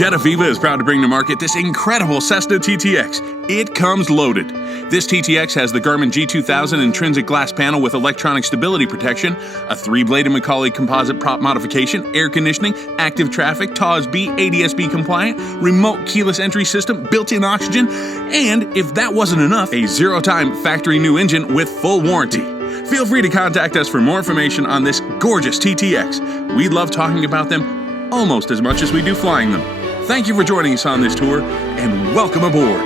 jetAVIVA is proud to bring to market this incredible Cessna TTx. It comes loaded. This TTx has the Garmin G2000 intrinsic glass panel with electronic stability protection, a 3-bladed Macaulay composite prop modification, air conditioning, active traffic, TAWS-B, ADS-B compliant, remote keyless entry system, built-in oxygen, and if that wasn't enough, a 0-time factory new engine with full warranty. Feel free to contact us for more information on this gorgeous TTx. We love talking about them almost as much as we do flying them. Thank you for joining us on this tour, and welcome aboard.